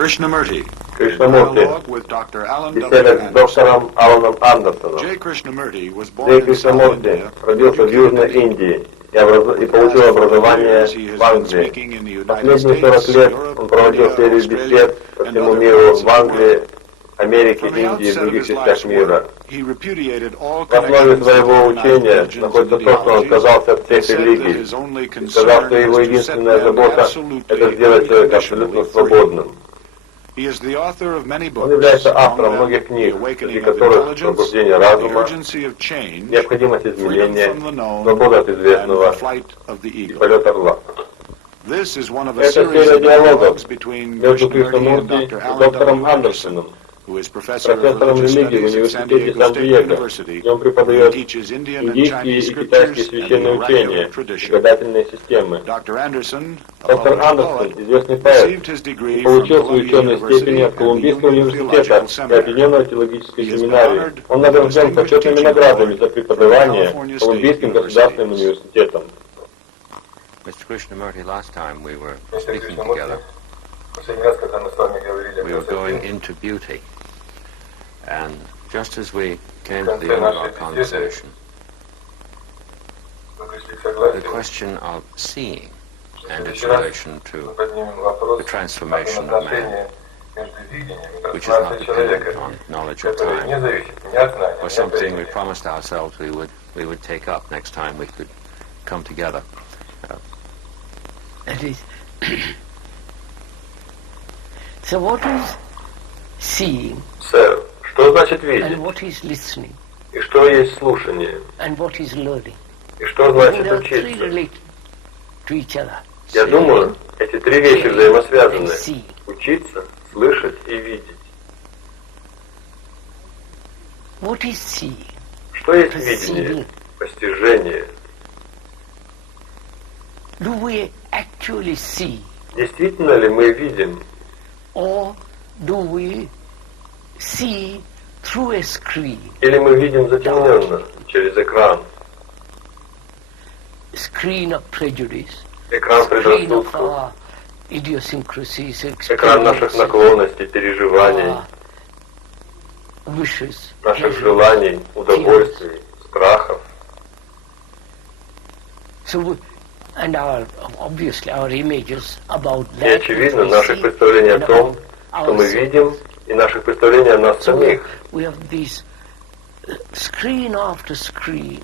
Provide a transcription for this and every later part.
Кришнамурти. Беседа с доктором Аланом Андерсоном. Джей Кришнамурти родился в Южной Индии и получил образование в Англии. Последние 40 лет он проводил серию бесед по всему миру в Англии, Америке, Индии и других частях мира. В основе своего учения находится то, что он отказался от всех религий и сказал, что его единственная забота — это сделать человека абсолютно свободным. Он является автором многих книг, среди которых «Пробуждение разума», «Необходимость изменения», «Свобода от известного» и «Полет орла». Это серия диалогов между Кришнамурти и доктором Андерсоном, профессором религии в университете Сан-Диего, где он преподает индийские и китайские священные учения и гадательные системы. Доктор Андерсон, известный поэт, получил свою ученую степень от Колумбийского университета и Объединенной теологической семинарии. Он награжден почетными наградами за преподавание Колумбийским государственным университетом. Mr. Krishnamurti, last time we were speaking together, we were going into beauty. And just as we came to the end of our conversation, the question of seeing and its relation to the transformation of man, which is not dependent on knowledge or time, was something we promised ourselves we would take up next time we could come together. That is. So what is seeing? Сэр, что значит видеть? And what is listening? И что есть слушание? And what is learning? И что значит учиться? Я думаю, эти три вещи взаимосвязаны. Учиться, слышать и видеть. What is seeing? Что есть видение? Постижение. Do we actually see? Действительно ли мы видим? Or do we see through a screen? Или мы видим затемненно, через экран? Screen of prejudice. Экран предрассудков. Экран наших наклонностей, переживаний, наших желаний, удовольствий, страхов. И очевидно, наши представления о том, что мы видим, и наших представлений о нас самих.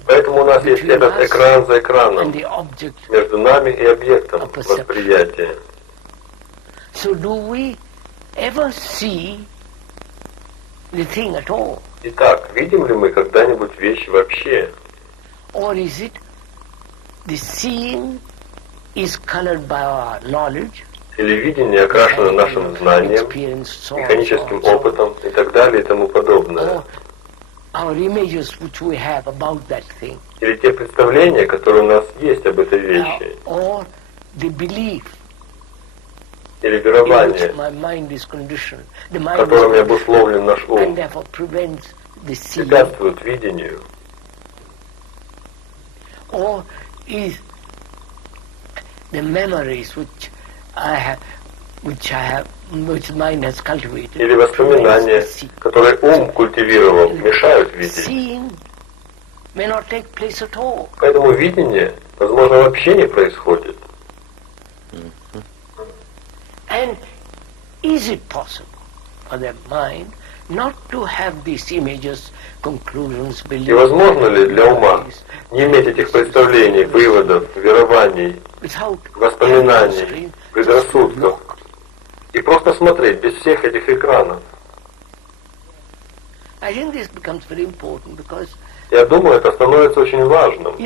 Поэтому у нас есть этот экран за экраном, между нами и объектом восприятия. Итак, видим ли мы когда-нибудь вещь вообще? Или видение окрашено нашим знанием, механическим опытом и так далее и тому подобное? Или те представления, которые у нас есть об этой вещи? Или верование, которым обусловлен наш ум, препятствует видению? Или воспоминания, которые ум культивировал, мешают видеть. Поэтому видение, возможно, вообще не происходит. И возможно ли для ума не иметь этих представлений, выводов, верований, воспоминаний, предрассудков, и просто смотреть без всех этих экранов? Я думаю, это становится очень важным.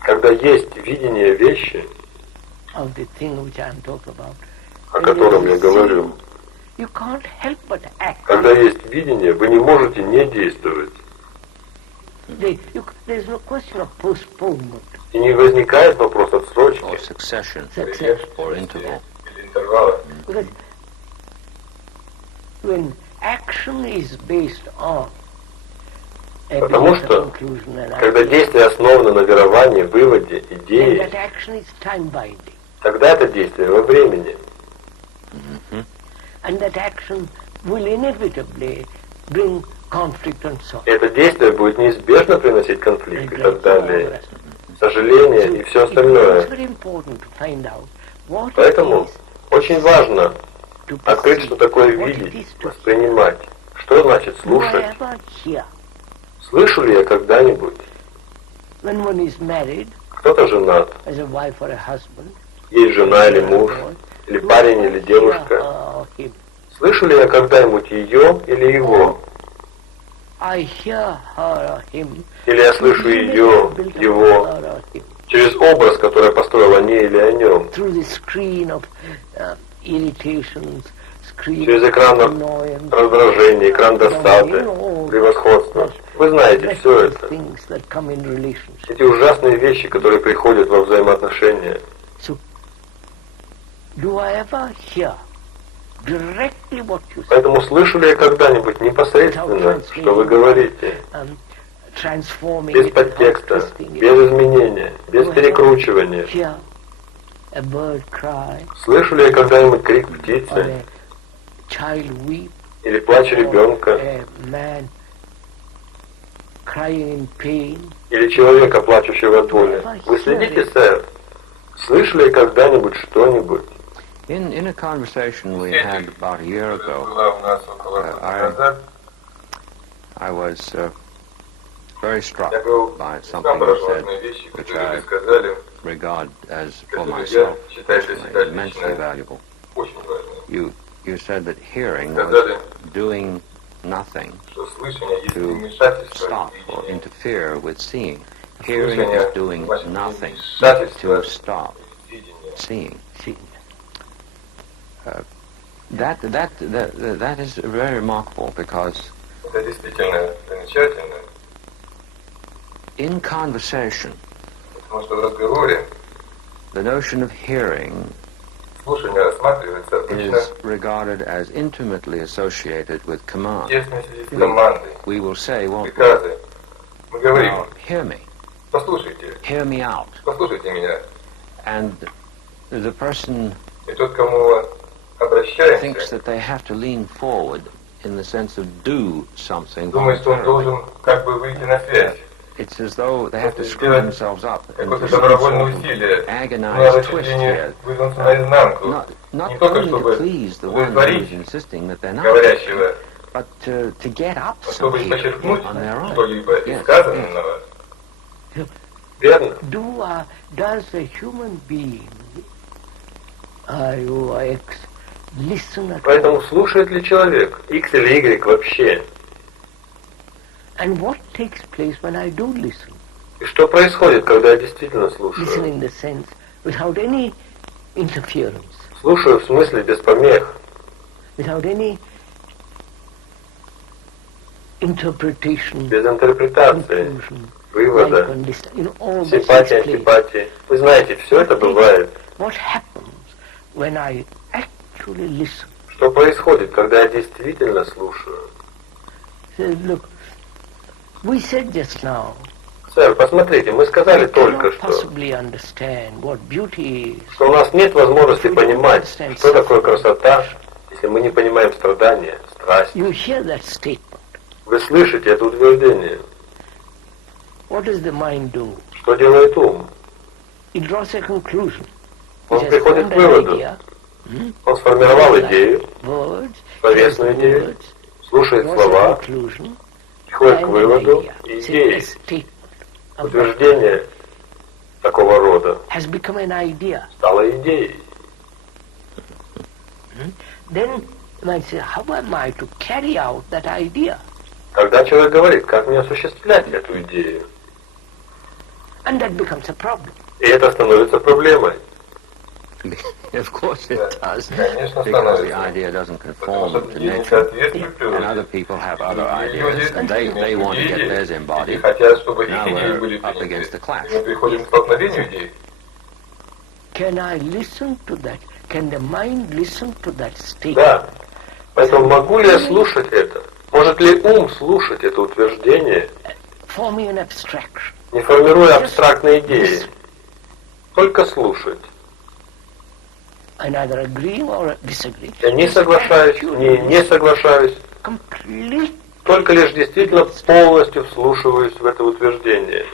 Когда есть видение вещи, о котором я говорю, когда есть видение, вы не можете не действовать. И не возникает вопрос отсрочки. Потому что, когда действие основано на веровании, выводе, идее, тогда это действие во времени. And that action will inevitably bring conflict and so on. Это действие будет неизбежно приносить конфликт и так далее, сожаление и все остальное. Поэтому очень важно открыть, что такое видеть, воспринимать. Что значит слушать? Слышу ли я когда-нибудь? Кто-то женат, есть жена или муж, или парень или девушка. Слышу ли я когда-нибудь ее или его? Или я слышу ее, его, через образ, который я построил о ней или о нем? Через экран раздражения, экран досады, превосходства. Вы знаете все это. Эти ужасные вещи, которые приходят во взаимоотношения. Поэтому слышу ли я когда-нибудь непосредственно, что вы говорите, без подтекста, без изменения, без перекручивания? Слышу ли я когда-нибудь крик птицы или плач ребенка, или человека, плачущего от боли? Вы следите, сэр? Слышали ли когда-нибудь что-нибудь? In a conversation we had about a year ago, I was very struck by something you said, which I regard as, for myself, immensely valuable. You said that hearing was doing nothing to stop or interfere with seeing. Hearing is doing nothing to stop seeing. That is very remarkable because in conversation, the notion of hearing is regarded as intimately associated with command. We will say, won't we? Now, hear me. Hear me out. And the person thinks that they have to lean forward in the sense of do something voluntarily. It's as though they have to screw themselves up into some sort of agonized twist here. Not only to please the one who is insisting that they're not, but to get up somehow on their own. Yes, yes. Does a human being or X listen at all? Поэтому слушает ли человек, X или Y вообще? And what takes place when I do listen? И что происходит, когда я действительно слушаю? Listen in the sense without any interference. Слушаю в смысле без помех. Without any interpretation. Без интерпретации, вывода, симпатии, антипатии. Вы знаете, все это бывает. What happens when I actually listen? Что происходит, когда я действительно слушаю? Look, we said just now. Сэр, посмотрите, мы сказали только что, что у нас нет возможности понимать, что такое красота, если мы не понимаем страдания, страсть. Вы слышите это утверждение. Что делает ум? Он приходит к выводу. Он сформировал идею, словесную идею, слушает слова, приходит к выводу и идеи. Утверждение такого рода стало идеей. Тогда человек говорит, как мне осуществлять эту идею? И это становится проблемой. Of course it does, because the idea doesn't conform to nature, and other people have other ideas, and they want to get theirs embodied. Now we're up against a clash. Can I listen to that? Can the mind listen to that statement? Да. Поэтому могу ли я слушать это? Может ли ум слушать это утверждение, не формируя абстрактные идеи? Только слушать. I'm either agreeing or disagreeing. Я не соглашаюсь, не соглашаюсь. Complete. Только лишь действительно полностью вслушиваюсь в это утверждение.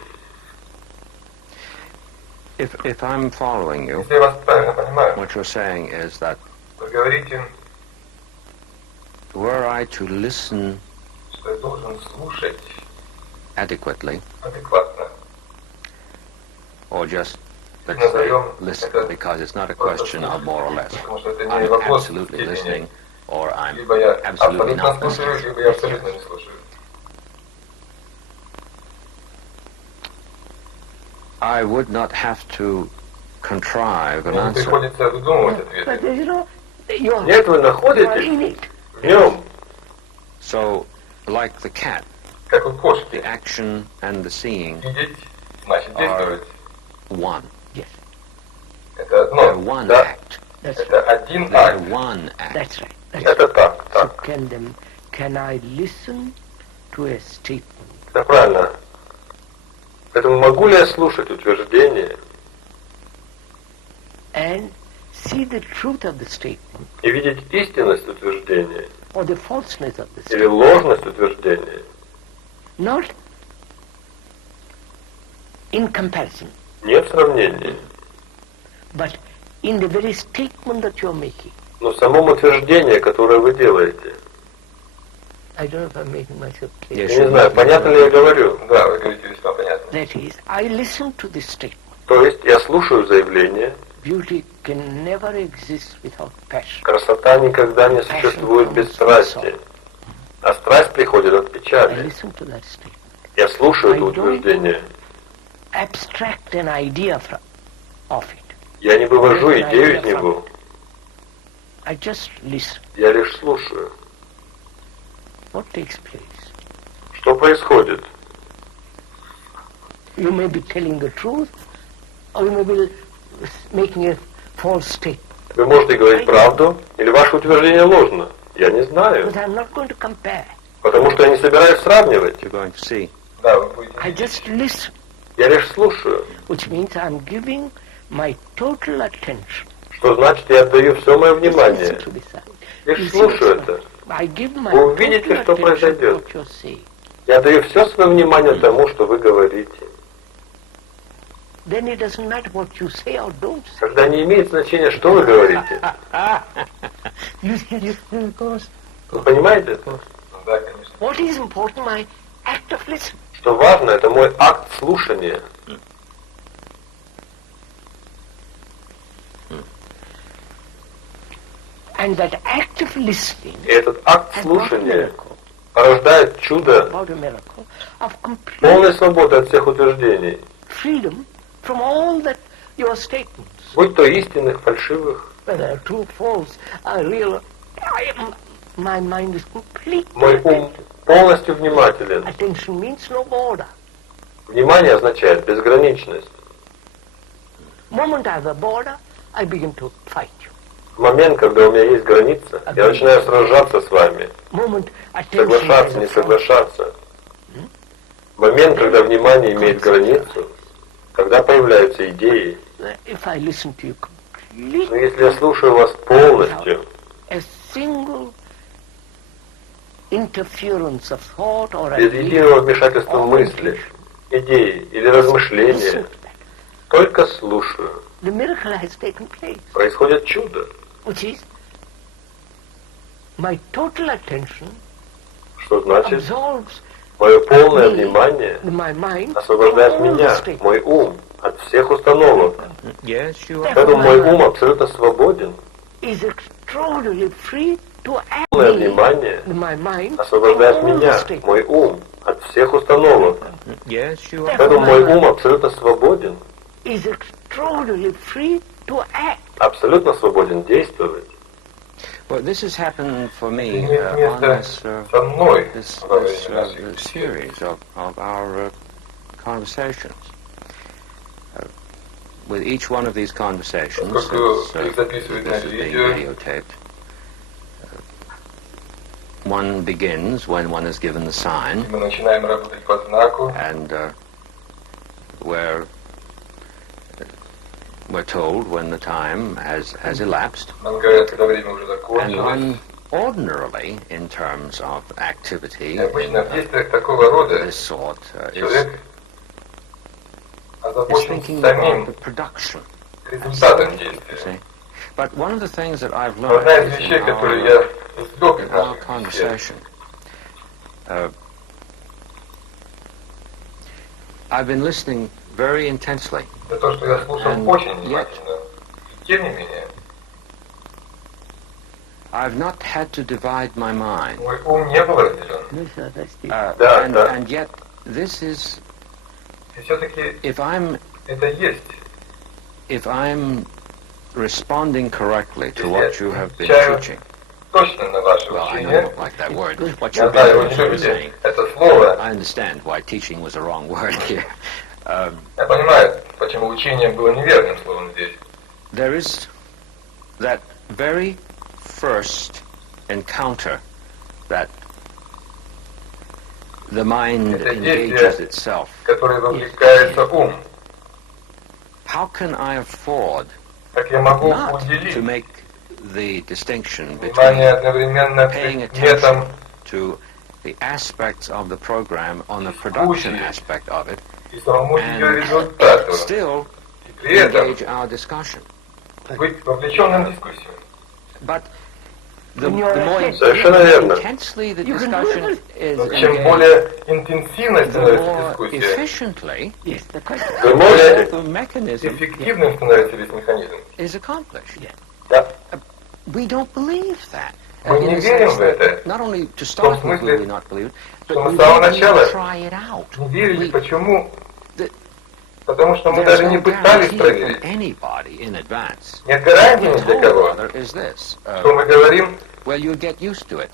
If I'm following you, Если я вас правильно понимаю, what you're saying is that вы говорите, were I to listen что я должен слушать adequately, адекватно. or just, let's say, listen, because it's not a question of more or less. Потому что это не I'm вопрос absolutely степени. listening, or I'm Либо я absolutely абсолютно not слушаю, listening. либо я абсолютно не слушаю. I would not have to contrive an Мне answer. приходится выдумывать But ответы. you know, you're Нет, вы in находитесь it. в нем. So, like the cat, Как у кошки. the action and the seeing Видеть значит are действовать. one. Yes, Это They're одно. one Да. act. that's Это right. один They're акт. one act. That's right. That's Это right. так, So так. can I listen to a statement Это правильно. Поэтому могу ли я слушать утверждение and see the truth of the statement и видеть истинность утверждения or the falseness of the или statement? ложность утверждения? Not in comparison, Не в сравнении, but in the very statement that you're making. но в самом утверждении, которое вы делаете. I don't know if I'm making myself clear. Yes. Я не знаю, понятно ли я говорю. Да, вы говорите весьма понятно. That is, I listen to this statement. То есть я слушаю заявление, Beauty can never exist without passion. красота никогда не существует без страсти, а страсть приходит от I печали. listen to that statement. Я слушаю это утверждение. Abstract an idea of it. Я не вывожу идею из него, I just listen. я лишь слушаю. What takes place? Что происходит? You may be telling the truth, or you may be making a false statement. Вы можете говорить правду, или ваше утверждение ложно. Я не знаю, But I'm not going to compare. потому что я не собираюсь сравнивать. You're going to see. Да, вы будете I just listen, Я лишь слушаю, which means I'm giving my total attention. что значит я отдаю все мое Listen внимание. to this. Лишь You see слушаю what's это. going on? I give my Вы увидите, total что attention to произойдет. what you're saying. Я отдаю все свое внимание тому, что вы говорите. Then it doesn't matter what you say or don't say. Когда не имеет значения, что вы говорите. Of course. Вы понимаете это? Да, конечно. What is important, my act of listening. Что важно, это мой акт слушания. And that act of listening И этот акт has brought a слушания miracle, порождает чудо about a miracle of complete полной свободы от всех утверждений. freedom from all that your statements, Будь то истинных, фальшивых. whether true, false, real. My mind is completely Мой ум полностью внимателен. Attention means no border. Внимание означает безграничность. Moment I have a border, I begin to fight you. В момент, когда у меня есть граница, я начинаю сражаться с вами. Moment attention Соглашаться, has a не front. соглашаться. В момент, когда внимание имеет границу, когда появляются идеи. If I listen to you Но completely, если я слушаю вас полностью, a single interference of thought or без idea, единого вмешательства or мысли, intention, идеи или listen размышления, to that. только слушаю, The miracle has taken place, происходит чудо, which is my total attention что значит, absorbs мое полное внимание my mind освобождает from all the меня, statements. мой ум, от всех установок. Yes, you are. Поэтому мой ум абсолютно свободен. Is extraordinarily free to act Полное внимание my mind освобождает from all the меня, statements. мой ум, от всех установок. Yes, you are. Поэтому мой ум абсолютно свободен, Is extraordinarily free to act. абсолютно свободен действовать. Well, this has happened for me Имеет on место this, со мной this, во this время наших series of our conversations. With each one of these conversations, Поскольку их this записывают на is being видео, videotaped, one begins when one is given the sign, мы начинаем работать по знаку, and where we're told when the time has elapsed, Нам говорят, когда время уже and закончилось. one ordinarily, in terms of activity И обычно в действиях такого рода of this sort, is человек озабочен thinking about самим the production. результатом You действия. see? But one of the things that I've Но одна из learned is вещей, которые я извлек из in our наших бесед, conversation, I've been listening very intensely. это то, что я слушал And очень yet- внимательно. И тем не менее, I've not had to divide my mind. мой ум не был разделен. Да, and, да. and yet, this is, И все-таки if это есть. I'm responding correctly to Если what you я have been отвечаю teaching, точно на ваше well, I учение, don't like that word. What я you've знаю, вы been не saying. любите это слово, I understand why teaching was a wrong word here. я понимаю, почему учение было неверным словом здесь. There is that very first encounter that the mind Это engages действие, itself. которое вовлекается ум. How can I afford Как я могу not to уделить make the distinction внимание between одновременно paying предметам attention to the aspects of the program on the production aspect of it и самому ее and результату, still и при этом engage our discussion? быть вовлеченным в дискуссию. But the more Совершенно верно. intensely the discussion is Но чем engaged, более интенсивной the становится more дискуссия, efficiently Вы можете? the mechanism эффективным становится весь механизм. is accomplished. Да. We don't believe that. Мы In не a верим sense в that это. not only to start with смысле, will we not believe it, что but мы we с самого didn't even начала try it out. Не верили. We- Почему? the- Потому что мы There's даже no не пытались guarantee from проверить. anybody in advance. Нет гарантии ни What для we told кого. rather is this. Что мы говорим, Well, you get used to it.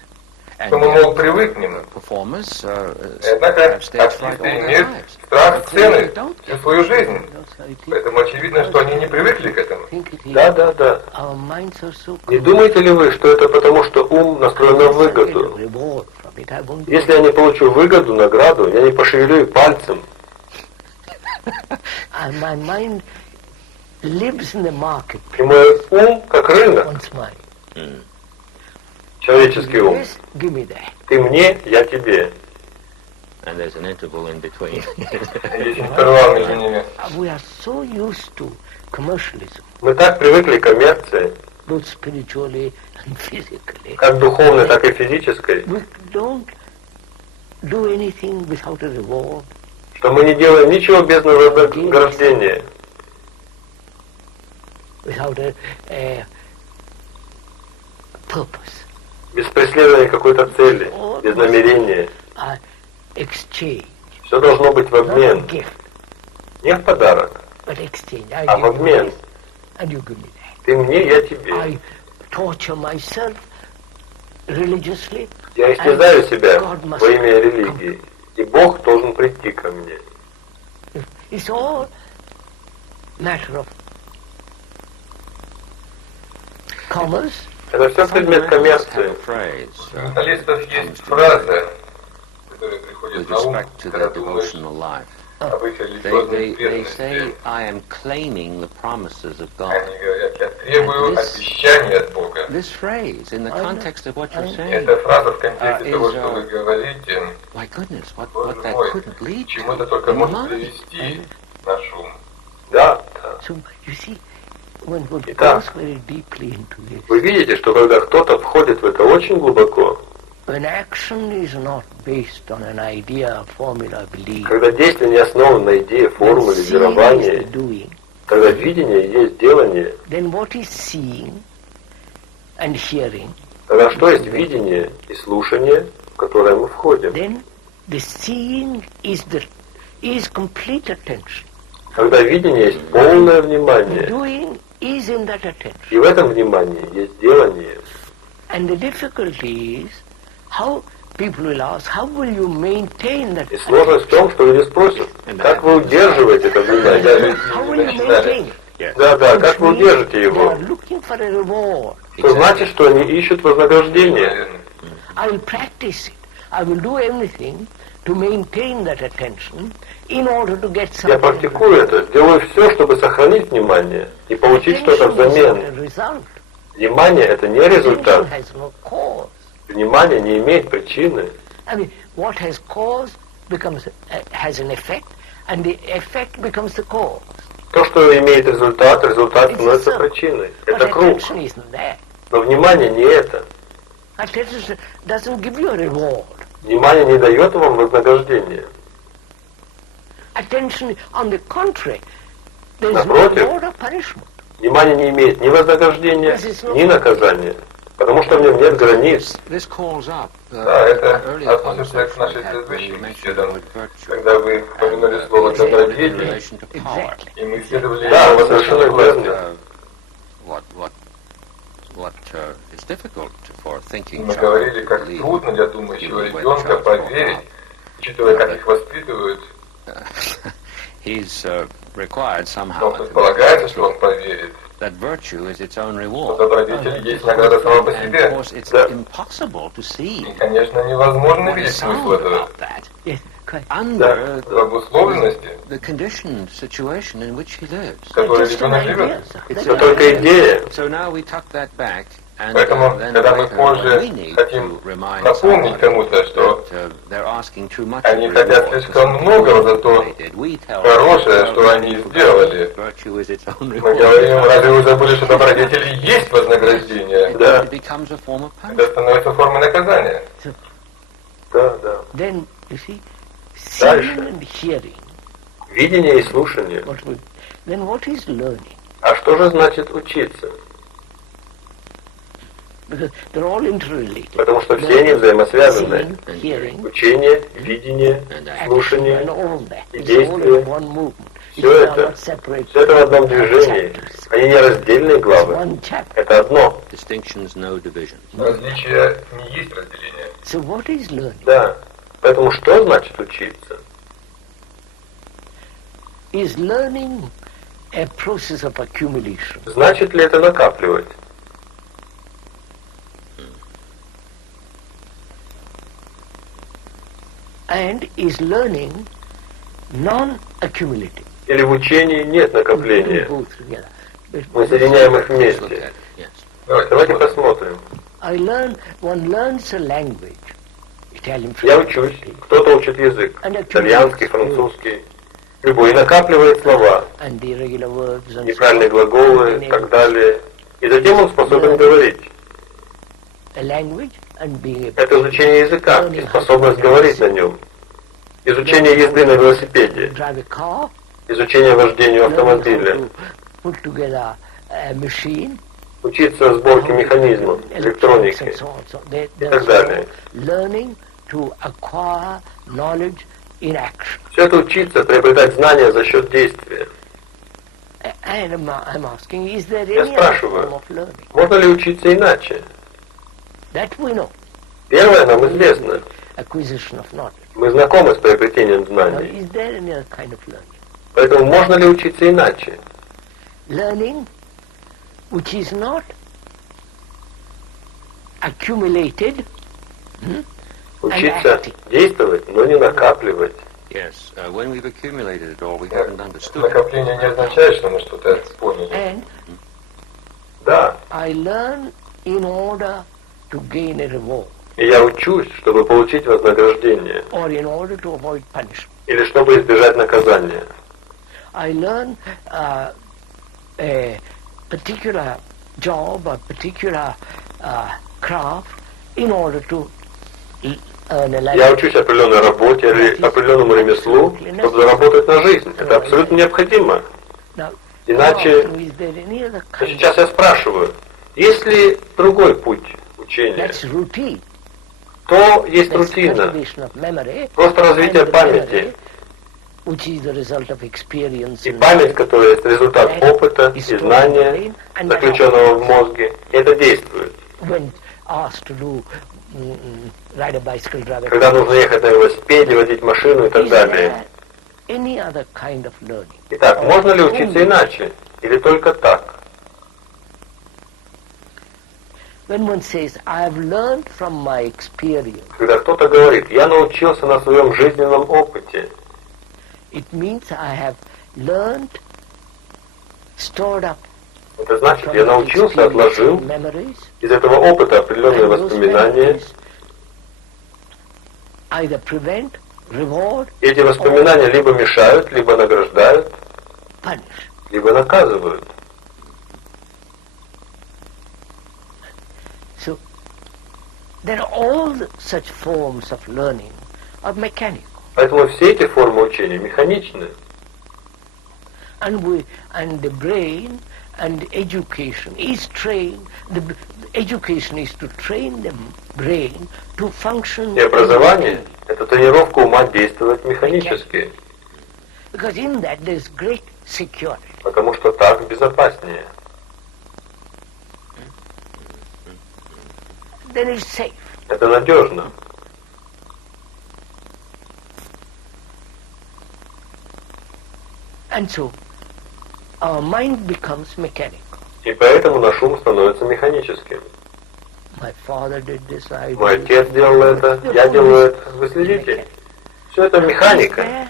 And что мы, yet, мол, привыкнем. performers Однако have stage fright артисты all their имеют lives. страх But сцены clearly don't всю get свою used to жизнь. it. Поэтому очевидно, что они не привыкли к этому. Да, да, да. Our minds are so Не думаете ли вы, что это потому, что ум настроен на выгоду? reward from it. I won't do Если я не получу выгоду, награду, я не пошевелю и пальцем. And my mind lives in the market И мой ум как рынок, once mine. человеческий ум. Yes, give me that. Ты мне, я тебе. And there's an interval in between. Есть интервал между ними. We are so used to commercialism, Мы так привыкли к коммерции, both spiritually and physically. как духовной, так и физической, We don't do anything without a reward. что мы не делаем ничего без вознаграждения, Without a purpose. без преследования какой-то цели, без намерения. Exchange. Все должно быть в Not a обмен. gift, Не в подарок, but exchange. I а в give you обмен. this, and you give me that. Ты мне, я тебе. I torture myself religiously. Я истязаю себя God must во имя религии, и Бог должен прийти ко мне. It's all matter of commerce. Это все предмет коммерции. У менталистов есть фраза, которая приходит With на ум, respect to когда their думаешь devotional life, об их they религиозной say, преданности. I am claiming the promises of God. Они говорят, я требую обещаний от Бога. This phrase, in the context of what you're saying, Эта фраза в контексте is, того, что вы говорите, my goodness, what Боже that мой, couldn't lead к чему это to только in the может mind. привести наш ум. Да, да. So you see, when one Итак, goes very deeply into this, вы видите, что когда кто-то входит в это очень глубоко, when action is not based on an idea, formula, belief, когда действие не основано на идее, when формуле, seeing is веровании, the doing, когда видение есть делание, then what is seeing and hearing, тогда что есть видение и слушание, в которое мы входим? then the seeing is complete attention. Когда видение есть полное The внимание, doing is in that attention. и в этом внимании есть делание. And the difficulty is how people will ask, how will you maintain that И сложность в том, что люди спросят, как вы удерживаете это внимание? How will you maintain it? Да, да, как вы удержите They его? are looking for a reward. Это значит, что они ищут вознаграждение. Наверное. I will practice it. I will do everything to maintain that attention in order to get Я something. практикую это, делаю все, чтобы сохранить внимание и получить что-то взамен. Внимание — это не результат. Внимание не имеет причины. I mean, what has cause becomes has an effect, and the effect becomes the cause. То, что имеет результат, результат становится причиной. Это круг. Но внимание не это. Attention doesn't give you a reward. Внимание не дает вам вознаграждения. Attention, on the contrary, there is no Напротив, reward or punishment. внимание не имеет ни вознаграждения, ни наказания, потому что в нем нет границ. Да, это относится к нашей предыдущей беседам, когда вы упомянули слово «добродетель», и мы исследовали... Да, вы совершенно верны. Мы говорили, как трудно для думающего ребенка поверить, учитывая, как их воспитывают. Но предполагается, что он поверит, что добродетель есть награда сама по себе. И, конечно, невозможно видеть смысл этого. Да. В обусловленности, в которой ребенок живет. Это только идея. Поэтому, когда мы позже хотим напомнить кому-то, что они хотят слишком многого за то хорошее, что они сделали, мы говорим, разве вы забыли, что добродетели есть вознаграждение? Да. Это становится формой наказания. Да, да. Дальше. Видение и слушание. А что же значит учиться? Потому что все они взаимосвязаны. Учение, видение, слушание и действие. Все это в одном движении. Они не раздельные главы. Это одно. Различия не есть разделение. Да. Поэтому что значит учиться? Значит ли это накапливать? And is learning non-accumulative. Или в учении нет накопления? Мы соединяем их вместе. Давайте посмотрим. Я учусь, кто-то учит язык, итальянский, французский, любой, и накапливает слова, неправильные глаголы и так далее. И затем он способен говорить. Это изучение языка и способность говорить на нем. Изучение езды на велосипеде. Изучение вождения автомобиля. Учиться сборке механизмов, электроники и так далее. Все это учиться, приобретать знания за счет действия. Я спрашиваю, можно ли учиться иначе? Первое нам известно. Мы знакомы с приобретением знаний. Поэтому можно ли учиться иначе? Which is not accumulated. Учиться действовать, но не накапливать. Накопление не означает, что мы что-то поняли. Да. И я учусь, чтобы получить вознаграждение. Или чтобы избежать наказания. Particular job or particular craft in order to earn a livelihood. Я учусь определенной работе или определенному ремеслу, чтобы заработать на жизнь. Это абсолютно необходимо. Иначе, сейчас я спрашиваю, есть ли другой путь учения? То есть рутина, просто развитие памяти. И память, которая есть результат опыта и знания, заключенного в мозге, это действует. Когда нужно ехать на велосипеде, водить машину и так далее. Итак, можно ли учиться иначе? Или только так? When one says, I have learned from my experience, когда кто-то говорит, я научился на своем жизненном опыте, it means I have learned, stored up это значит, я научился, отложил из этого опыта определенные воспоминания. Either prevent, reward, эти воспоминания либо мешают, либо награждают, punish. либо наказывают. So, there are all such forms of learning are mechanical. Поэтому все эти формы учения механичны. And the brain and education is trained. The education is to train the brain to function. И образование – это тренировка ума действовать механически. Because in that there is great security. Потому что так безопаснее. Then it's safe. Это надежно. And so, our mind becomes mechanical. И поэтому наш ум становится механическим. My father did this, I did Мой отец делал это, я делаю это. Вы следите? Все это механика.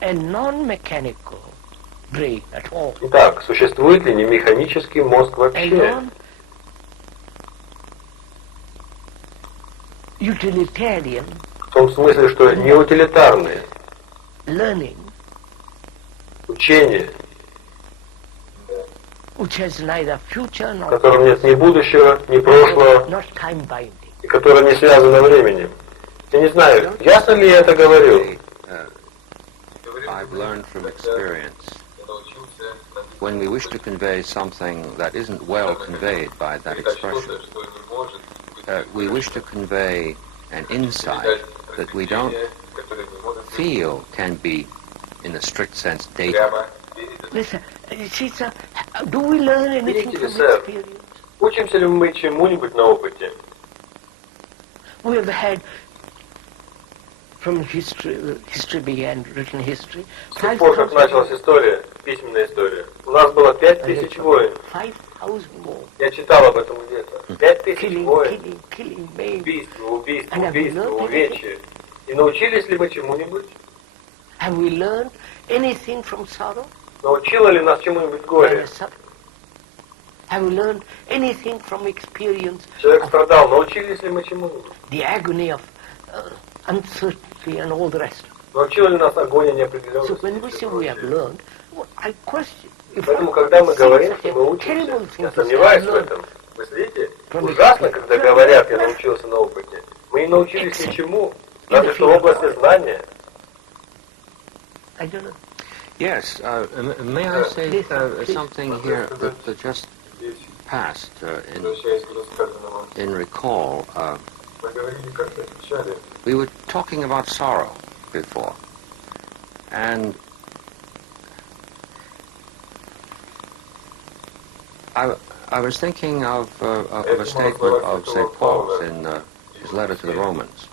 A non-mechanical brain at all. Итак, существует ли не механический мозг вообще? Utilitarian. В том смысле, что не утилитарные. Learning. Учение, в котором нет ни будущего, ни прошлого, и которое не связано временем. Я не знаю, ясно ли я это говорю? I've learned from experience. When we wish to convey something that isn't well conveyed by that expression, we wish to convey an insight that we don't feel can be in a strict sense, data. Listen, sir, do we learn anything from experience? Учимся ли мы чему-нибудь на опыте? We have had, from history began, written history. С тех пор, как началась история, письменная история, у нас было 5000 войн. Я читал об этом где-то. 5000 войн. Убийства, увечья. И научились ли мы чему-нибудь? Have we learned anything from sorrow? Научило ли нас чему-нибудь горе? Have we learned anything from experience? Человек страдал, научились ли мы чему-нибудь? The agony of uncertainty and all the rest. Научила ли нас агония неопределенности? So when we say we have learned, I question. Поэтому, когда мы говорим, что мы учимся, я сомневаюсь в этом. Вы следите? Ужасно, когда говорят, я научился на опыте. Мы не научились ничему, разве что в области знания. I don't know. Yes, may I say something here that just passed in recall? We were talking about sorrow before, and I was thinking of a statement of St. Paul's in his letter to the Romans,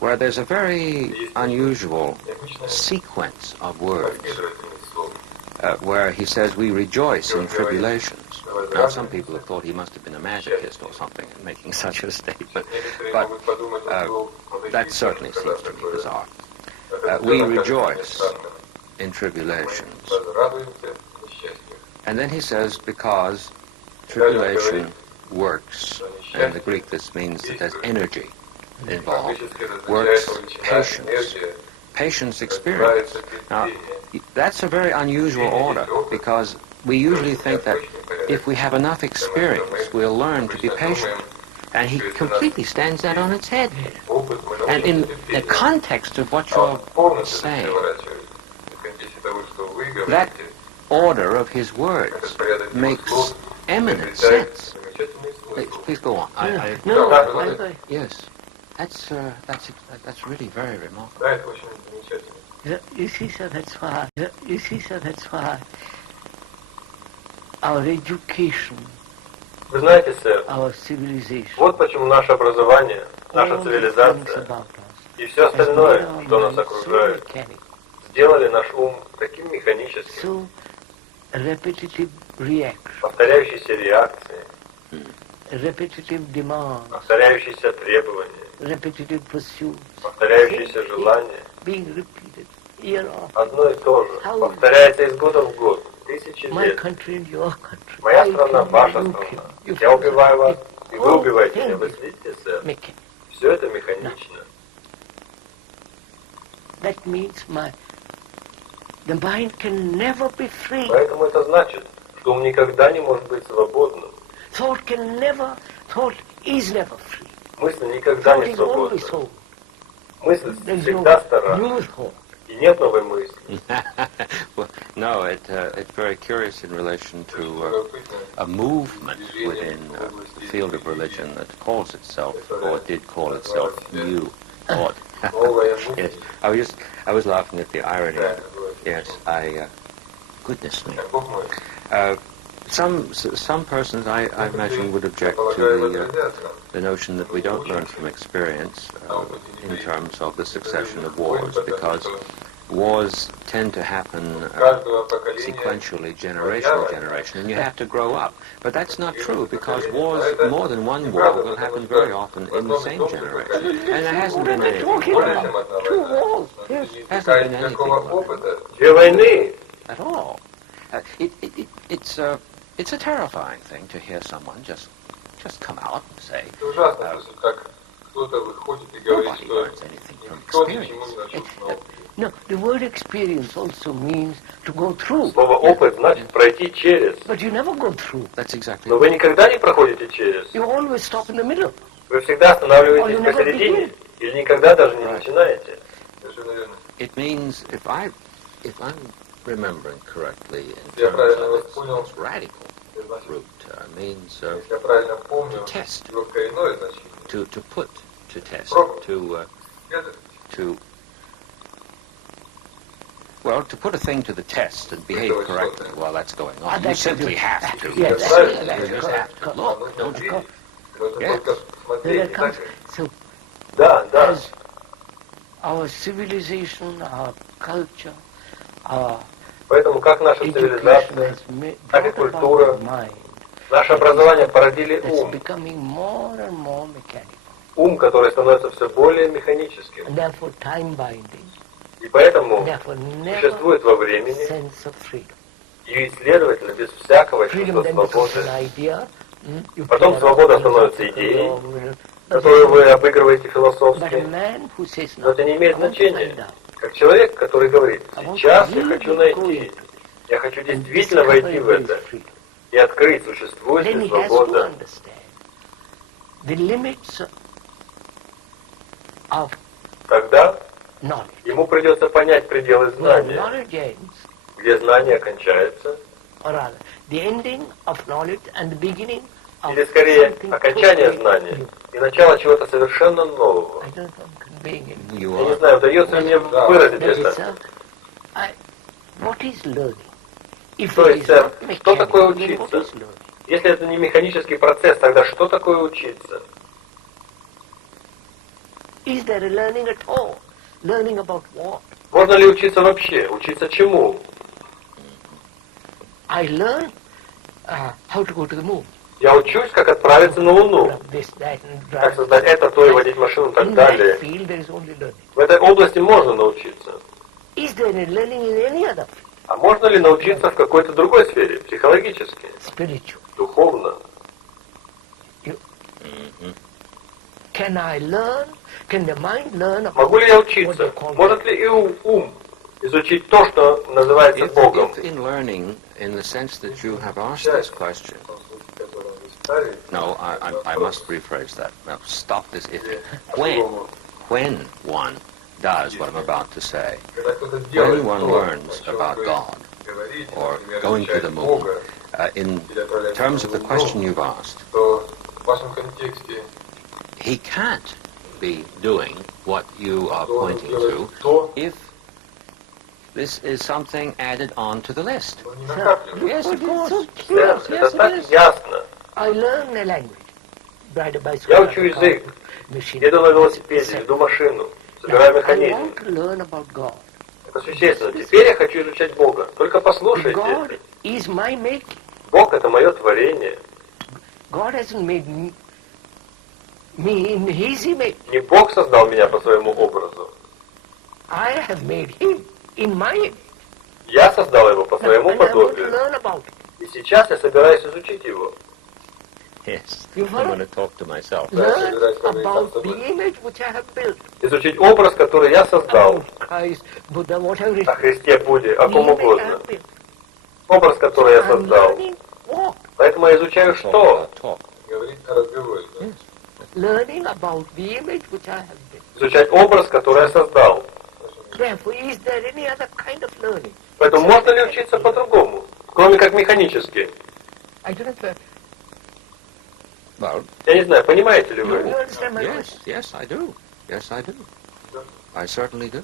where there's a very unusual sequence of words, where he says, we rejoice in tribulations. Now, some people have thought he must have been a masochist or something in making such a statement, but that certainly seems to me bizarre. We rejoice in tribulations. And then he says, because tribulation works, and in the Greek this means that there's energy involved, works patience. Patience experience. Now, that's a very unusual order, because we usually think that if we have enough experience, we'll learn to be patient. And he completely stands that on its head. And in the context of what you're saying, that order of his words makes eminent sense. Please go on. Yes. That's really very remarkable. You see, sir, that's why our education, Вы знаете, сэр, our civilization, вот почему наше образование, наша цивилизация и все остальное, что нас окружает, сделали наш ум таким механическим, повторяющейся реакции. repetitive demands, повторяющиеся требования, repetitive pursuits, повторяющиеся желания, being repeated year after одно и то же, повторяется из года в год, тысячи my лет. country and your country. Моя I страна, kill ваша you, страна. you Я убиваю вас, и вы whole убиваете thing меня. Вы is следите, сэр? mechanical. Все это механично. That means the mind can never be free. Поэтому это значит, что ум никогда не может быть свободным. Thought is never free. Мысль никогда Thought не is свободна. always whole. Мысль There is всегда no стара. new thought. И нет новой мысли. Well, no, it's very curious in relation to a movement within the field of religion that calls itself, or did call itself, New Thought. Yes, I was laughing at the irony. Yes, goodness me. Some persons, I imagine, would object to the notion that we don't learn from experience in terms of the succession of wars, because wars tend to happen sequentially, generation to generation, and you have to grow up. But that's not true, because wars, more than one war, will happen very often in the same generation. And there hasn't been anything wrong. 2 wars. Yes. Hasn't been anything wrong Две войны. at all. It's a terrifying thing to hear someone just come out and say, nobody learns anything from experience. No, the word experience also means to go through. Слово опыт значит пройти через. But you never go through. That's exactly Но вы никогда не проходите через. You always stop in the middle. Вы всегда останавливаетесь посередине. Или никогда даже не начинаете. It means, if I'm remembering correctly, in terms of its radical root, means to test, to put to test, to put a thing to the test and behave correctly while that's going on. You simply have to. Yes, You just have to look, don't you? Yes. There comes, so Да, да. as our civilization, our culture, our Поэтому как наша education цивилизация, has так и brought about культура, the mind, наше образование породили that's ум. becoming more and more mechanical, Ум, который становится все более механическим. and therefore time binding, И поэтому and therefore never существует во времени sense of freedom. и, следовательно, без всякого Freedom чувства then becomes свободы. an idea. You Потом play свобода around становится with идеей, it, которую вы обыгрываете but a философски. man who says Но это не no, имеет I want to значения. find out. Как человек, который говорит, I want сейчас to я really хочу go найти, into it я хочу and действительно discover войти в there is это freedom. и открыть, существует Then ли he has to свобода. understand the limits of Тогда knowledge. ему придется понять пределы Where знания, knowledge ends, где знание кончается, or rather, the ending of knowledge and the beginning of или скорее something окончание totally знания new. и начало чего-то совершенно нового. I don't know if I'm conveying it. You Я не are. знаю, удается ли мне выразить That is, это. what is learning? If То it есть, is not что такое mechanical, then what учиться? is learning? Если это не механический процесс, тогда что такое учиться? Is there a learning at all? Learning about what? Можно ли учиться вообще? Учиться чему? I learn how to go to the moon. Я учусь, как отправиться на Луну, This, that, and как drive. создать это, то и водить машину и так In that далее. field, there is only learning. В этой области можно научиться. Is there any learning in any other field? А можно ли научиться в какой-то другой сфере, психологически, Spiritual. духовно? Can I learn? Can the mind learn about Могу ли я what they учиться? call Может ли и ум изучить то, что называется Богом? If in learning, in the sense that you have asked this question, no, I must rephrase that. Now, stop this iffy. When one does what I'm about to say, when one learns about God or going to the moon, in terms of the question you've asked, he can't be doing what you are pointing to if this is something added on to the list. Yes, of course. Да, это так ясно. I learn a language. Ride a bicycle. Я учу язык, Machine. еду на велосипеде, веду машину, собираю I механизм. want to learn about God. Это существенно. Теперь я хочу изучать Бога. Только God послушайте. is my making. Бог — это мое творение. God hasn't made me in His image. Не Бог создал меня по своему образу. I have made Him in my image. Я создал его по своему And I want to подобию. learn about it. И сейчас я собираюсь изучить его. Yes, You I'm follow? going to talk to myself. Learn about the image which I have built. Изучить образ, который я создал. About Christ, Buddha, whatever it О is. Христе, Будде, о The ком image I угодно. have built. Образ, который я I'm создал. learning what? Поэтому я изучаю что? Talk. Говорить о разговоре. Да? Learning about the image which I have built. Изучать образ, который я создал. Therefore, is there any other kind of learning? Поэтому можно ли учиться по-другому, кроме как механически? I don't know. Well, Я не знаю, понимаете ли You вы? understand my yes, question? yes, I do. Yes, I do. I certainly do.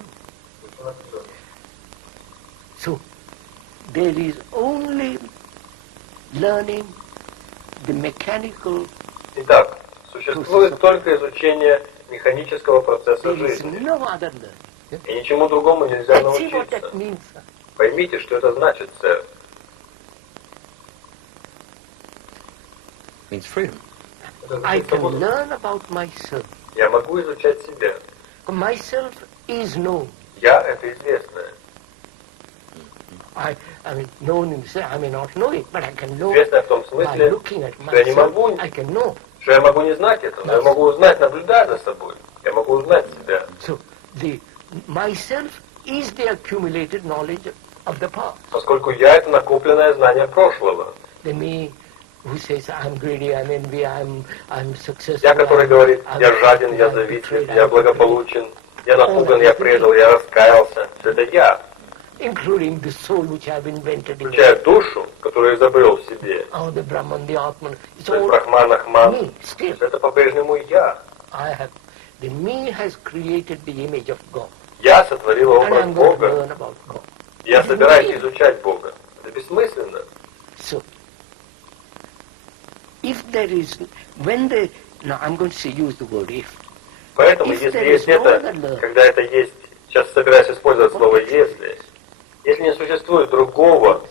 So, there is only learning the mechanical. Итак, существует только изучение механического процесса There is жизни. no other learning. И ничему другому нельзя And see what научиться. that means, sir. Поймите, что это значит, сэр. Means freedom. I can learn about myself. Я могу изучать себя. Myself is known. Я — это известное. I mean, known in say, I may not know it, but I can know Известное в том by смысле, looking at что я не могу, myself. I can know. что я могу не знать этого, но я могу узнать, наблюдая за собой. Я могу узнать себя. So, the myself is the accumulated knowledge of the past. Поскольку я — это накопленное знание прошлого. The me who says I'm greedy, I'm envy, I'm successful. Я, который говорит, I'm я жаден, я I'm завистлив, betrayed, я I'm благополучен, я напуган, я предал, я раскаялся. Все это я. including the soul which I've invented in Включая душу, которую изобрел в себе. oh, the Brahman, the Atman. It's То есть all Брахман, Ахман. me still. Это по-прежнему я. I have the me has created the image of God. Я сотворил And образ I'm going to Бога. learn about God. Я собираюсь изучать Бога. Это бессмысленно. So, if there is, when the, now I'm going to use the word if. Поэтому, If если there есть is no это, other learning, когда это есть, сейчас собираюсь использовать слово если не существует другого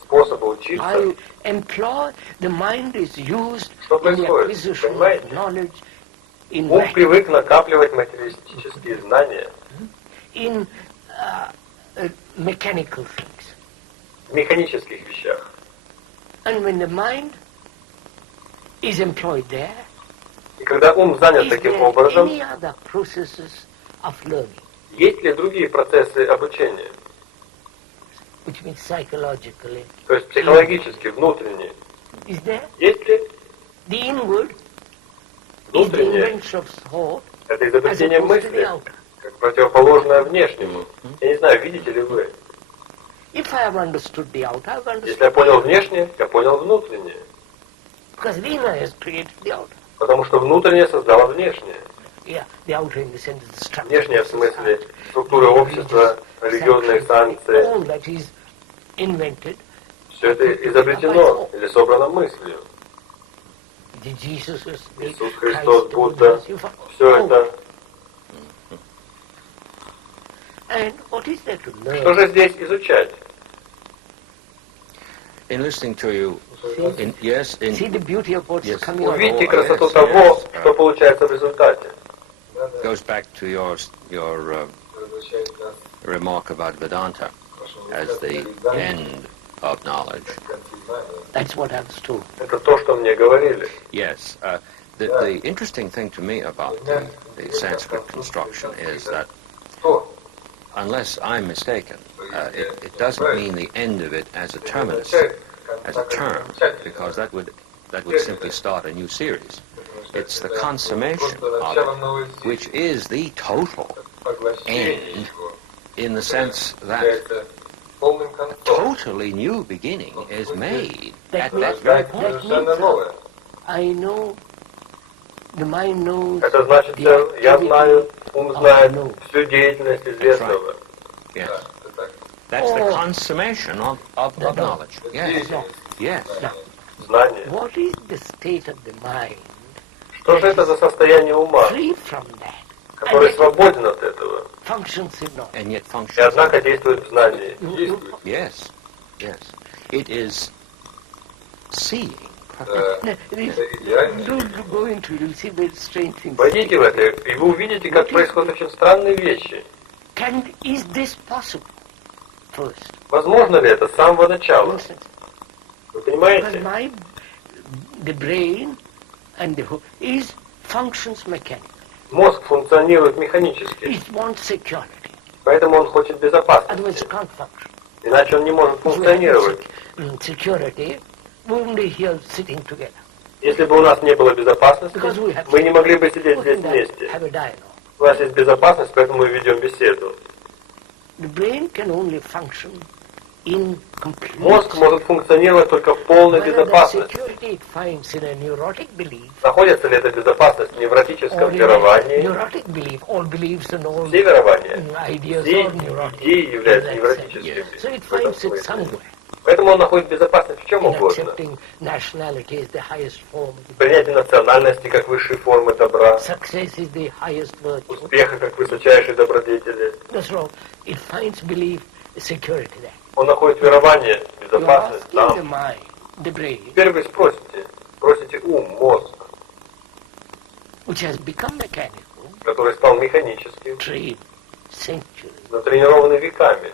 способа учиться, I employ, the mind is used что in the происходит? acquisition Понимаете? of knowledge, in ум привык накапливать материалистические знания in mechanical things. в механических вещах. And when the mind is employed there, И когда ум занят is таким there образом, any other processes of learning, есть ли другие процессы обучения? which means psychologically, То есть психологически, внутренние. is there? Есть ли The inward is the внутреннее? invention of thought Это as изобретение opposed to the мысли, outer. как противоположное внешнему. Я не знаю, видите ли вы. If I have understood the outer, I've understood Если я понял the inner, внешнее, я понял внутреннее. because the inner has created the outer. Потому что внутреннее создало внешнее. Yeah, the outer in the sense of the structure. Внешнее of в смысле society, структуры общества, религиозные санкции. all that is invented. Все это изобретено или собрано мыслью. The Jesus, Иисус Христос, Будда, все Oh, это. and what is there to learn? Что же здесь изучать? In listening to you, See the beauty of what's Yes. coming out. Увидите Oh, красоту yes, того, yes. что получается в результате. goes back to your Возвращаясь нас remark about Vedanta к нашему as the end of knowledge. концу знания. That's what I was told. Это то, что мне говорили. Yes. The interesting thing to me about the Sanskrit construction is that, Что? unless I'm mistaken, it doesn't mean the end of it as a terminus, as a term, because that would simply start a new series. It's the consummation of it, which is the total end, in the sense that a totally new beginning is made at that very point. I know, the mind knows. Это значит, я знаю, ум знает всю деятельность известного. Yes. That's the consummation of knowledge. Yes. Yes. Знание. What is the state of the mind? Что же это за состояние ума, Free from that. который свободен от этого, Functions in knowledge. And yet и functions. однако действует в знании? Yes. Yes. It is seeing идеальный мир. Войдите в это, и вы увидите, как происходят очень странные вещи. Возможно ли это с самого начала? Вы понимаете? Мозг функционирует механически, поэтому он хочет безопасности. Иначе он не может функционировать. Если бы у нас не было безопасности, мы не могли бы сидеть здесь вместе. У нас есть безопасность, поэтому мы ведем беседу. Мозг может функционировать только в полной безопасности. Находится ли эта безопасность в невротическом веровании? Все верования, все идеи являются невротическими. Поэтому он находит безопасность в чем угодно. Принятие национальности как высшей формы добра, успеха как высочайшей добродетели. Он находит верование, безопасность там. Теперь вы спросите ум, мозг, который стал механическим, натренированный веками.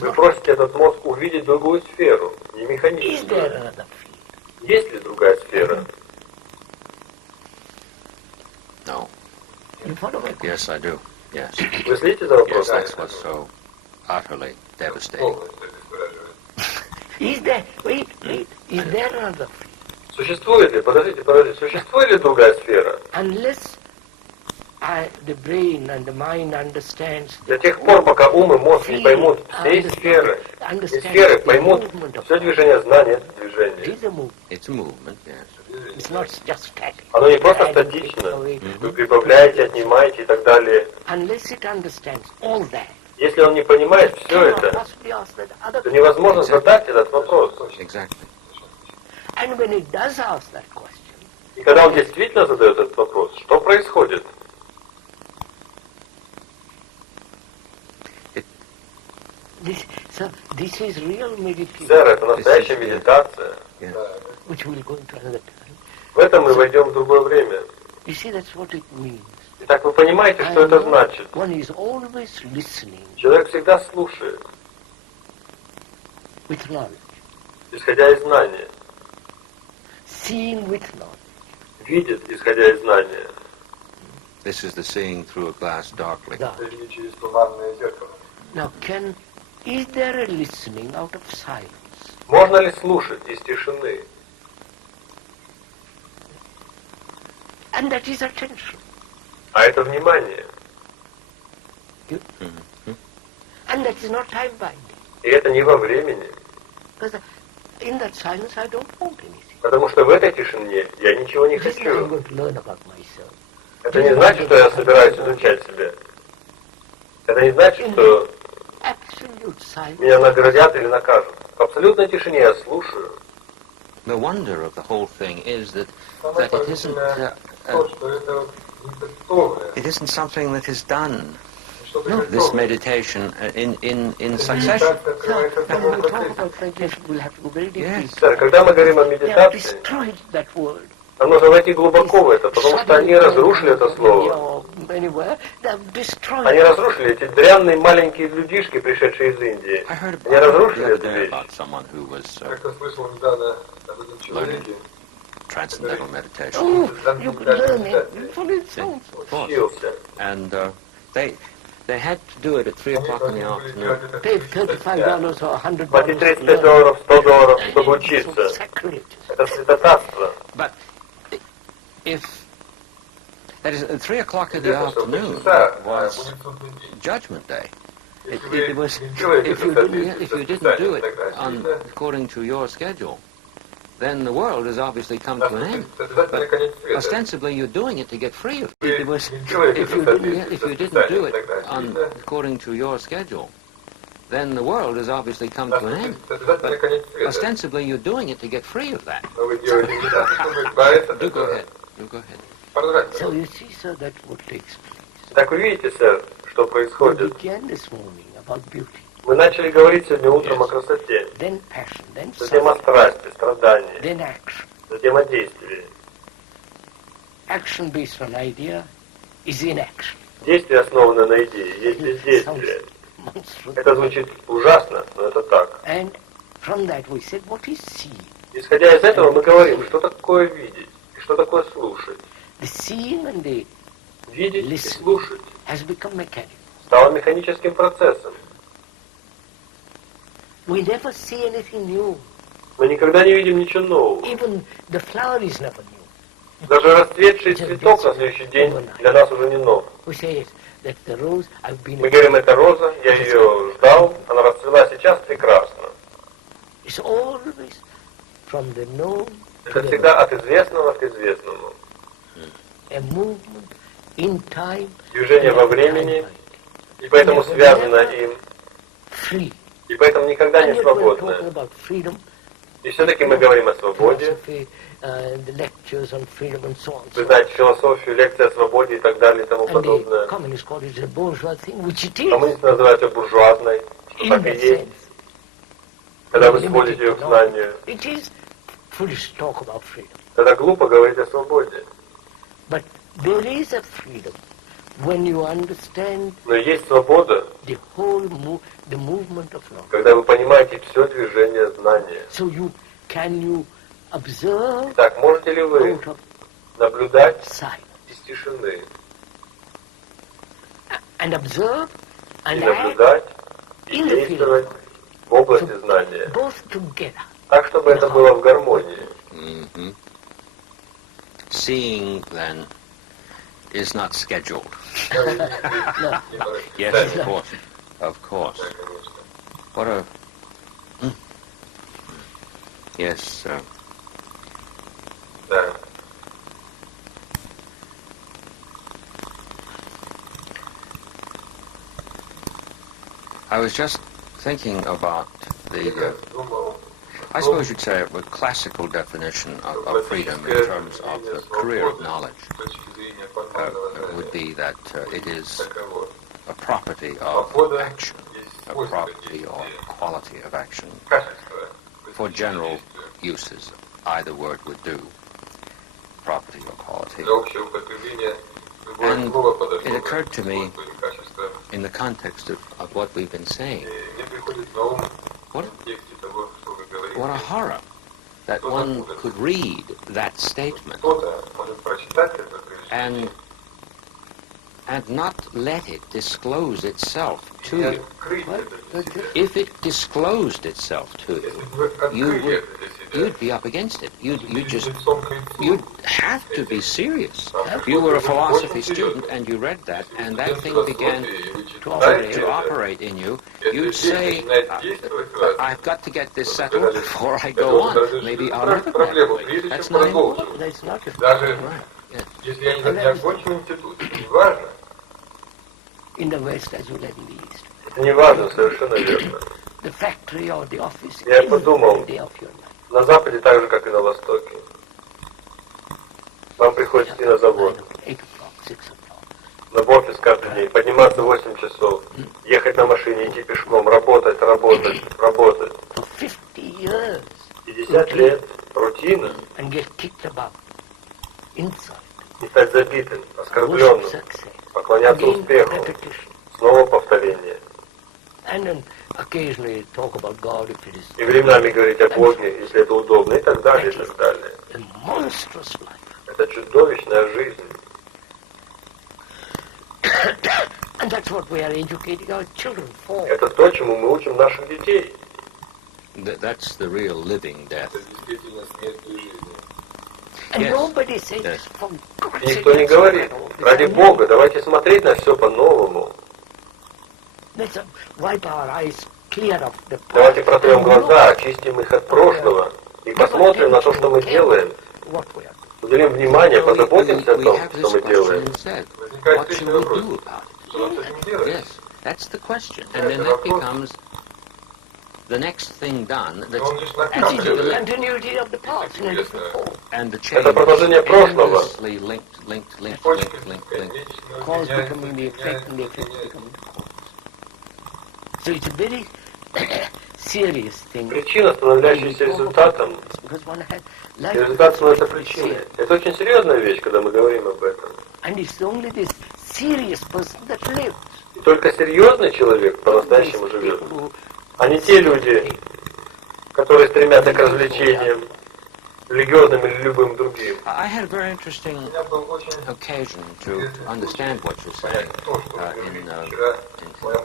Вы просите этот мозг увидеть другую сферу, не механическую. Есть ли другая сфера? No. Yes, I do. Yes. Вы следите за вопросом? Yes, that's what's so utterly devastating. Существует ли, подождите, существует ли другая сфера? До тех пор, пока ум и мозг не поймут всей сферы, и сферы поймут все движение знания, это движение. It's a movement, yes. Оно не просто статично, вы прибавляете, отнимаете и так далее. Если он не понимает все это, то невозможно задать этот вопрос. И когда он действительно задает этот вопрос, что происходит? Сэр, это настоящая медитация. В этом мы войдем в другое время. Итак, вы понимаете, что это значит? Человек всегда слушает, исходя из знания. Видит, исходя из знания. This is the seeing through a glass darkly. Через туманное зеркало. Is there a listening out of silence? Можно ли слушать из тишины? And that is attention. А это внимание. And that is not time binding. И это не во времени. Because in that silence I don't want anything. Потому что в этой тишине я ничего не хочу. Это не значит, что я собираюсь изучать себя. Это не значит, что меня наградят или накажут. В абсолютной тишине я слушаю. The wonder of the whole thing is that it isn't something that is done. This meditation in succession. Yes. Сэр, когда мы говорим о медитации, нам нужно войти глубоко в это, потому что они разрушили это слово. Они разрушили эти дрянные маленькие людишки, пришедшие из Индии. Они разрушили эту вещь. Как-то слышал недавно об этом человеке. Transcendental meditation. And they had to do it at 3 o'clock in the afternoon. Платить $35, $100, чтобы учиться. Это святотатство. But if that is at 3 o'clock in the afternoon was Judgment Day. It was if you didn't do it according to your schedule, then the world has obviously come to an end. But ostensibly you're doing it to get free of it. It was if you didn't do it according to your schedule, then the world has obviously come to an end. But ostensibly you're doing it to get free of that. Do go ahead. Do go ahead. So you see, sir, that's what takes place. Так вы видите, сэр, что We происходит? began this morning about beauty. Мы начали говорить сегодня утром о красоте, then passion, then затем о страсти, страдании, then action. затем о действии. Action based on idea is inaction. Действие, основанное на идее, есть бездействие. Это звучит ужасно, но это так. And from that we said, what is seeing? Исходя из этого, мы говорим, что такое видеть и что такое слушать. The seeing and the Видеть и слушать has become mechanical. стало механическим процессом. We never see anything new. Мы никогда не видим ничего нового. Even the flower is never new. Даже расцветший цветок на следующий день для нас уже не нов. We say that the rose, I've been. Мы говорим, это роза, я ее ждал, она расцвела сейчас прекрасно. It's always from the known to Это the всегда от известного к известному. a movement in time. Движение во времени, и поэтому связано им, Free. и поэтому никогда And не yet we're talking свободное. about freedom. И все-таки мы говорим о свободе. Philosophy, the lectures on freedom and so on. Вы знаете философию, лекции о свободе и так далее и тому And the подобное. communists call it a bourgeois thing, which it is. Коммунисты называют ее буржуазной, что In так и that есть, sense. когда вы сводите ее к знанию. It is foolish to talk about freedom. Тогда глупо говорить о свободе. But there is a freedom when you understand Но есть свобода, the whole the movement of knowledge. когда вы понимаете все движение знания. So can you observe Так, можете ли вы out of наблюдать sight из тишины and observe и and act наблюдать и in the field, действовать в области знания, both together. так, чтобы это было в гармонии? Seeing, then, is not scheduled. No. Yes, of course. Of course. What a... Yes, Да. I was just thinking about the, Думал, I suppose you'd say, a classical definition of freedom in terms of the career of knowledge с точки зрения формального would be that it is таково. a property of Свобода action, есть a свойство property or действия, quality of action. качество. For general uses, either word would do, property or quality. Для общего употребления любое And слово подошло it occurred to me, свойство или качество. in the context of what we've been saying, И мне приходит на ум what, в контексте того, что вы говорите. what a horror that one could read that statement Кто-то может прочитать это утверждение and not let it disclose itself и to you. открыть это для себя. If it disclosed itself to Если you, бы вы открыли это для себя, you'd be up against it. You'd just, лицом к лицу, you'd have to be serious. You were a philosophy student and you read that, and that thing began to operate in you. You'd say, I've got to get this settled before I go on. Maybe I'll never graduate. That's not important. That's not Даже Right. Yeah. если я не окончу институт, не важно. in the West as well as in the East. Это не важно, совершенно верно. The factory or the office Я is подумал. the day of your life. На Западе так же, как и на Востоке. Вам приходится идти на завод, 8 o'clock, 6 o'clock. в офис каждый день, подниматься в 8 часов, ехать на машине, идти пешком, работать, работать, работать. For 50 years 50 лет, рутина, and get kicked about. Insult. и стать забитым, Worship оскорбленным, success. поклоняться Again, успеху, repetition. снова повторение. And then occasionally talk about God if it is И временами говорить о Боге, если это удобно, и так далее, и так далее. a monstrous life. Это чудовищная жизнь. And that's what we are educating our children for. Это то, чему мы учим наших детей. That's the real living death. Это действительно смерть и жизнь. And Yes. nobody says, Yes. for God's И sake, никто не let's говорит, look at all this ради and Бога, давайте смотреть на все по-новому. let's wipe our eyes clear of the Давайте past протрем and глаза, look очистим их от прошлого и посмотрим на то, что мы делаем. what we are doing. Уделим внимание, позаботимся о We том, have что this мы question делаем. instead. Возникает What should встречный we вопрос. do about it? Что нам с этим делать? Yes, that's the question. And then that becomes the next thing done that's Он лишь And added this to is the the link. continuity of the past in a different form. And the chain Это продолжение is прошлого. endlessly linked. Цепочка So it's a very serious thing. Причина, становящаяся результатом, результат становится причиной. Это очень серьезная вещь, когда мы говорим об этом. And it's only this serious person that lives. И только серьезный человек по-настоящему живет, а не те люди, которые стремятся к развлечениям, религиозным или любым другим. I had a very interesting occasion to understand what you're saying in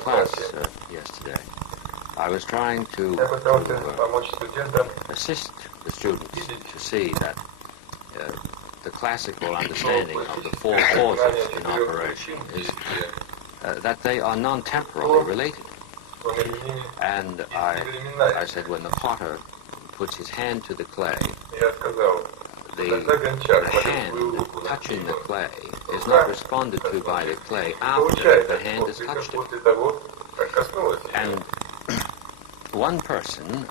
class yesterday. I was trying to assist the students to see that the classical understanding of the four causes in operation is that they are non-temporally related. And I said when the potter puts his hand to the clay, the hand touching the clay is not responded to by the clay after the hand has touched it. And one person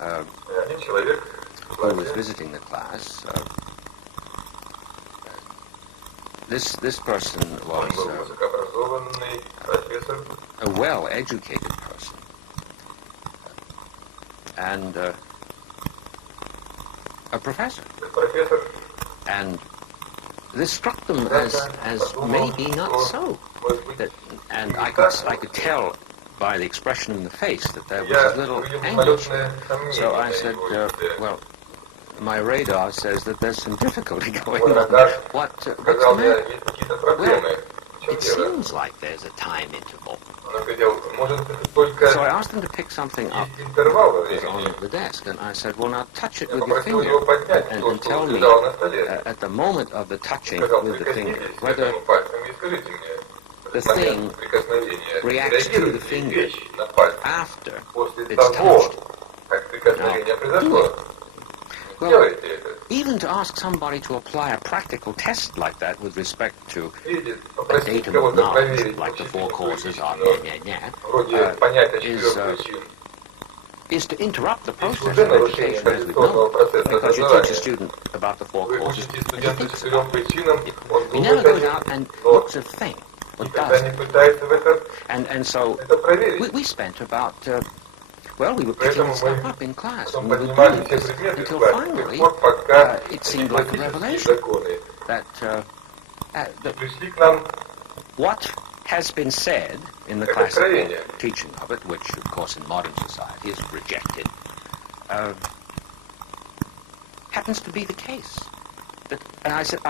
who was visiting the class, this person was a well-educated person, and a professor. And this struck them as maybe not so. And I could tell by the expression in the face that there was a little anguish. So I said, well, my radar says that there's some difficulty going on. What's the matter? Well, it seems like there's a time interval. So I asked them to pick something up that was on the desk, and I said, well, now touch it with your finger and tell me at the moment of the touching with the finger whether the thing reacts to the finger after it's touched. Now, do it. Well, even to ask somebody to apply a practical test like that with respect to a datum of knowledge, like the four causes are is to interrupt the process of education as we know. Because you teach a student about the four causes, and he thinks about it. He never goes out and looks at a thing, or does it. And so we spent about... well, we were picking stuff up in class, and we were doing this until finally it seemed like a revelation that what has been said in the classical teaching of it, which of course in modern society is rejected, happens to be the case. And I said,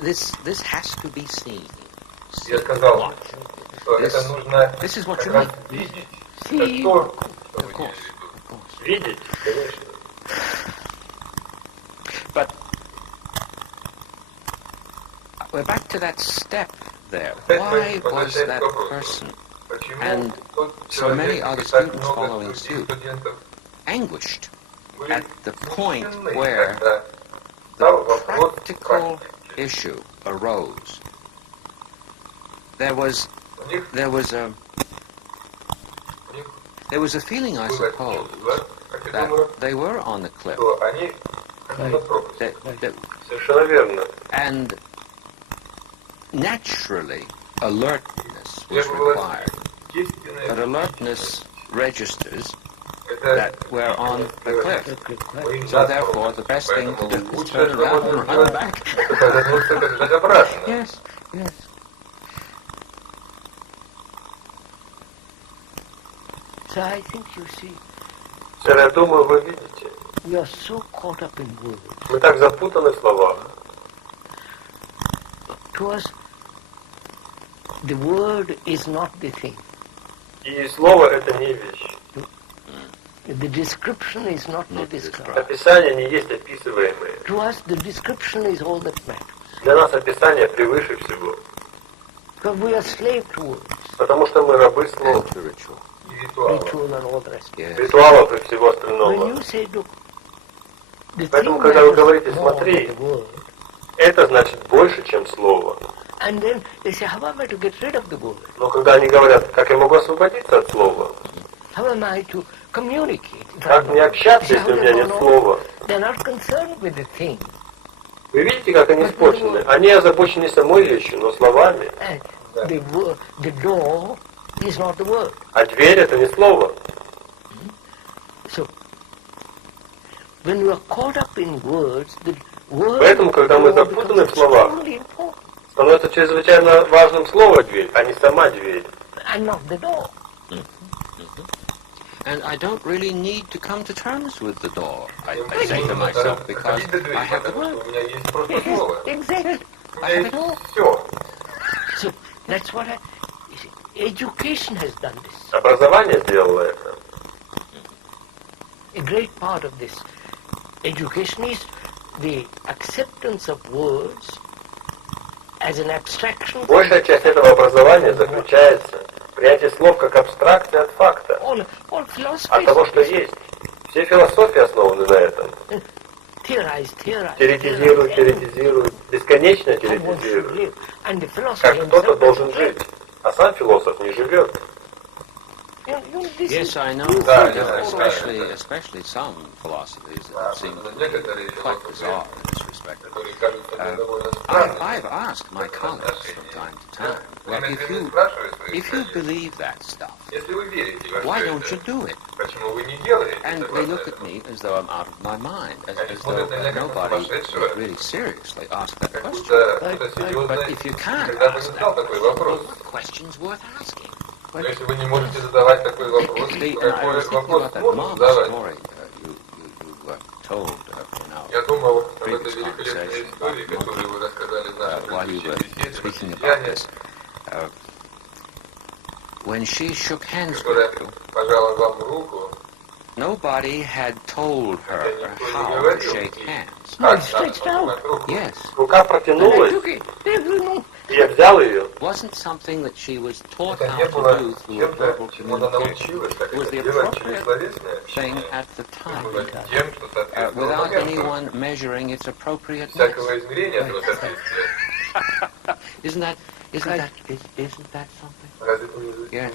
this has to be seen. This is what you mean. See, of course. But we're back to that step there. Why was that person and so many other students following suit anguished at the point where the practical issue arose? There was a feeling, I suppose, that they were on the cliff. And naturally, alertness was required. But alertness registers that we're on the cliff. So therefore, the best thing to do is turn around and run back. Yes, yes. So I think you see, Сэр, я думаю, вы видите, we are so caught up in words. мы так запутаны в словах. To us, the word is not the thing. И слово это не вещь. The description is not the described. Описание не есть описываемое. To us, the description is all that matters. Для нас описание превыше всего. Because we are slave to words. Потому что мы рабы слов. Ritual and all the rest. Ритуалов и всего остального. When you say, look, the Поэтому, thing когда вы matters говорите, more смотри, than the word. это значит больше, чем слово. And then they say, how am I to get rid of the word? Но когда они говорят, как я могу освободиться от слова? How am I to communicate? Как мне общаться, если у меня нет слова? They're not concerned with the thing. Вы видите, как они испорчены? Они озабочены самой вещью, но словами. The door is not the word. А дверь это не слово. So, when you are caught up in words, the word Поэтому, когда мы becomes запутаны в словах, extremely important, становится чрезвычайно важным слово дверь, а не сама дверь. and not the door. And I don't really need to come to terms with the door, I say to myself, because I have the word. У меня есть просто слово. Exactly. У меня есть все. So, that's what education has done this. Образование сделало это. A great part of this education is the acceptance of words as an abstraction. Большая часть этого образования заключается в принятии слов как абстракция от факта, All от philosophies того, что есть. Все философии основаны на этом. theorize. Теоретизируют, бесконечно теоретизируют. And the philosopher Как кто-то himself должен жить, а сам философ не живет. This Yes, is- I know. Да, You know, да, especially some philosophies that seem quite bizarre in this respect. Которые кажутся мне довольно странными. I've asked my colleagues from time to time, well, Время от времени if спрашиваю своих you коллег, believe that stuff, если вы верите во why все don't you это, do it? почему вы не делаете And это? they look at me as though I'm out of my mind, as though nobody would really seriously ask that Как question. будто кто-то серьезно But if you can't никогда бы ask не задал that, такой вопрос. what question's worth asking? Но если вы не можете задавать такой вопрос, And I какой was thinking вопрос about that можно marvelous задавать? story you told in Я our думал об этой previous великолепной conversation истории, about которую вы рассказали в нашей while you предыдущей were беседе, speaking about «Марсиане», this. When she shook hands которая with you, пожала вам руку, nobody had told her how to shake hands. No, как it's надо stretched out. пожимать руку. Yes. Рука I протянулась, took it. No. и я взял ее. Wasn't something that she was taught Это how не to было do through a чем-то, verbal чему она communication. научилась, как It was это the делать через appropriate словесное thing общение. at the time, Было тем, что соответствовало without моменту, anyone measuring its appropriateness. всякого измерения этого соответствия. Isn't that something? Разве это не удивительно? Yes,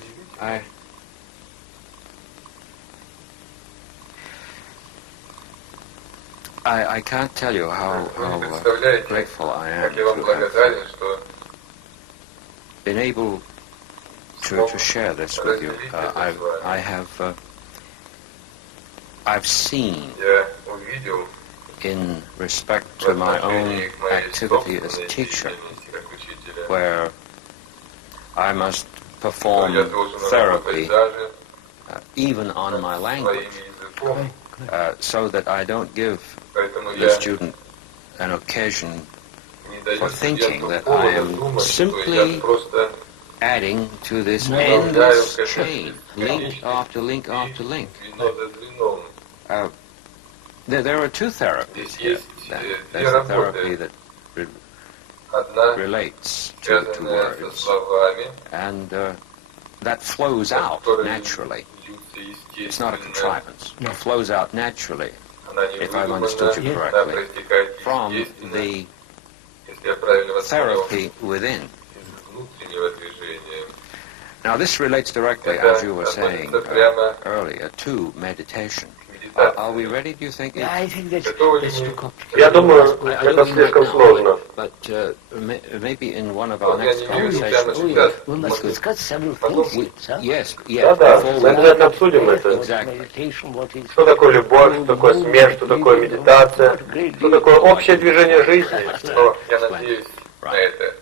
I can't tell you how Вы не представляете, grateful I am как я вам to have благодарен, что been able to share this with you. I've seen, я увидел in respect в to my own отношении к моей activity as собственной teacher, деятельности как учителя, where I must что я perform должен therapy работать даже even on my своим language, языком, so that I don't give поэтому the я student an occasion не даю for thinking студенту that I повода am думать, что simply я просто adding to this добавляю endless к этой chain, link after link after link. звено за звеном. There are two therapies Здесь here. есть There's две the therapy работы. that Одна relates to связанная со words, словами, and that flows out которые naturally. льются It's not a естественно. contrivance. It flows out naturally Она не if I've выдумана, understood you она correctly, проистекает from естественно, the если я правильно вас понял, therapy within. из внутреннего движения. Now this relates directly, Это as you were saying относится прямо earlier, to meditation. к медитации. Are we ready, do you think? Yeah, I think that's Готовы ли too мы? complicated. Я думаю, I don't это mean слишком right now, сложно. but maybe in one of our Вот я next не вижу прямо conversations. сейчас. We must discuss several Потом- things. Sir. Yes, Да-да, before мы we обязательно обсудим это. Exactly. Meditation, what is Что такое любовь, что такое смерть, что такое медитация, что такое общее движение жизни. Но я надеюсь на это.